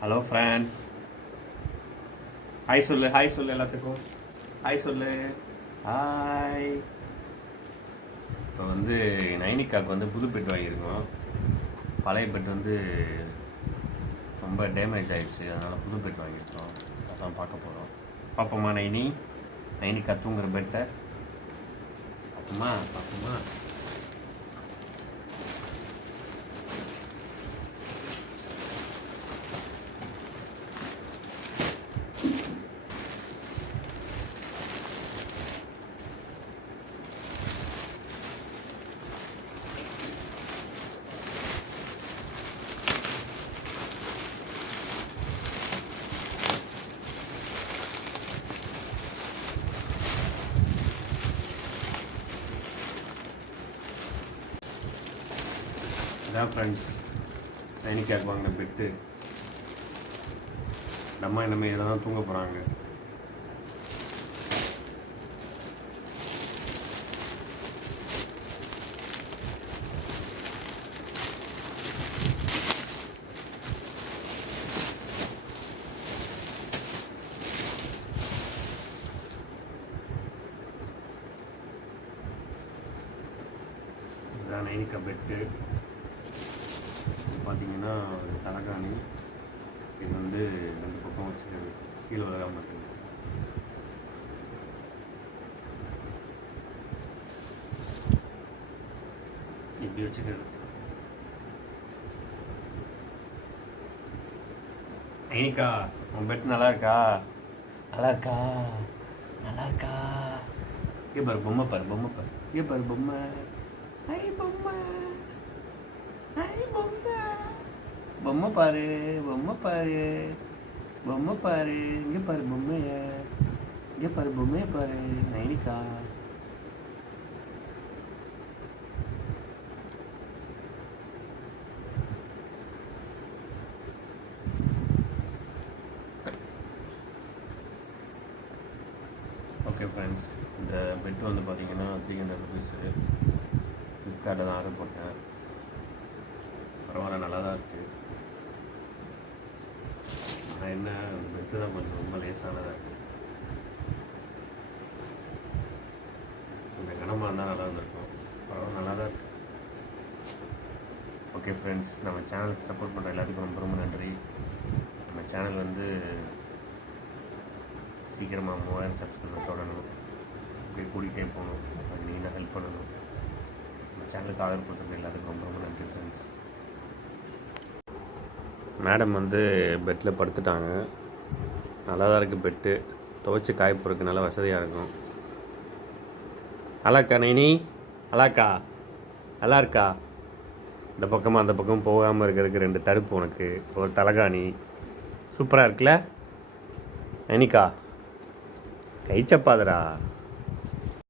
Hello friends, hi சொல்லு, hi சொல்லு, எல்லாத்துக்கும் ஹாய் சொல்லு, ஹாய். இப்போ வந்து நைனிக்காவுக்கு வந்து புது பெட் வாங்கியிருக்கோம். பழைய பெட் வந்து ரொம்ப டேமேஜ் ஆகிடுச்சு, அதனால் புது பெட் வாங்கியிருக்கோம். அதான் பார்க்க போகிறோம். பார்ப்போமா நைனிக்கா தூங்குற பெட்டை பார்ப்போமா. இதான் ஃப்ரெண்ட்ஸ், நைனிக்காவுக்கு வாங்கின பெட்டு. நம்ம இனிமேல் இதில் தான் தூங்க போகிறாங்க. இதுதான் நைனிக்கா பெட்டு. பார்த்தீங்கன்னா ஒரு தலைகாணி, இது வந்து 2 பக்கம் வச்சுக்கிறது, கீழே விழாம இருக்குது. இப்படி வச்சுக்கிறது. நைனிக்கா, உன் பெட் நல்லா இருக்கா? நல்லா இருக்கா? இங்கே பாரு, பொம்மை பாரு. இங்கே பாரு, பொம்மை. ஐ பொம்மை பொம்மை பாரு. இங்கே பாரு பொம்மையை பாரு நைனிக்கா. ஓகே ஃப்ரெண்ட்ஸ், இந்த பெட் வந்து பார்த்தீங்கன்னா 300 ருபீஸு. ஃப்ளிப்கார்ட்டில் தான் ஆர்டர் போட்டேன். பரவாயில்ல, நல்லா தான் இருக்குது. ஆனால் என்ன, அந்த பெட்டு தான் கொஞ்சம் ரொம்ப லேசானதாக இருக்குது. கொஞ்சம் கனமாக இருந்தால் நல்லா இருந்திருக்கும். பரவாயில்ல, நல்லா தான் இருக்குது. ஓகே ஃப்ரெண்ட்ஸ், நம்ம சேனலுக்கு சப்போர்ட் பண்ணுற எல்லாத்துக்கும் ரொம்ப ரொம்ப நன்றி. நம்ம சேனல் வந்து சீக்கிரமாக 3000 சப்ஸ்கிரைபர் தொடரணும். அப்படியே கூட்டிகிட்டே போகணும். அது நீங்கள் ஹெல்ப் பண்ணணும். நம்ம சேனலுக்கு ஆதரவு பண்ணுறது எல்லாத்துக்கும் ரொம்ப ரொம்ப நன்றி ஃப்ரெண்ட்ஸ். மேடம் வந்து பெட்டில் படுத்துட்டாங்க. நல்லா தான் இருக்குது பெட்டு. துவைச்சி காய போகிறதுக்கு நல்லா வசதியாக இருக்கும். அலாக்கா நைனி, அலாக்கா நல்லா இருக்கா? இந்த பக்கமாக அந்த பக்கம் போகாமல் இருக்கிறதுக்கு 2 தடுப்பு, உனக்கு ஒரு தலைகாணி. சூப்பராக இருக்குல்ல நைனிக்கா? கை சப்பாதரா.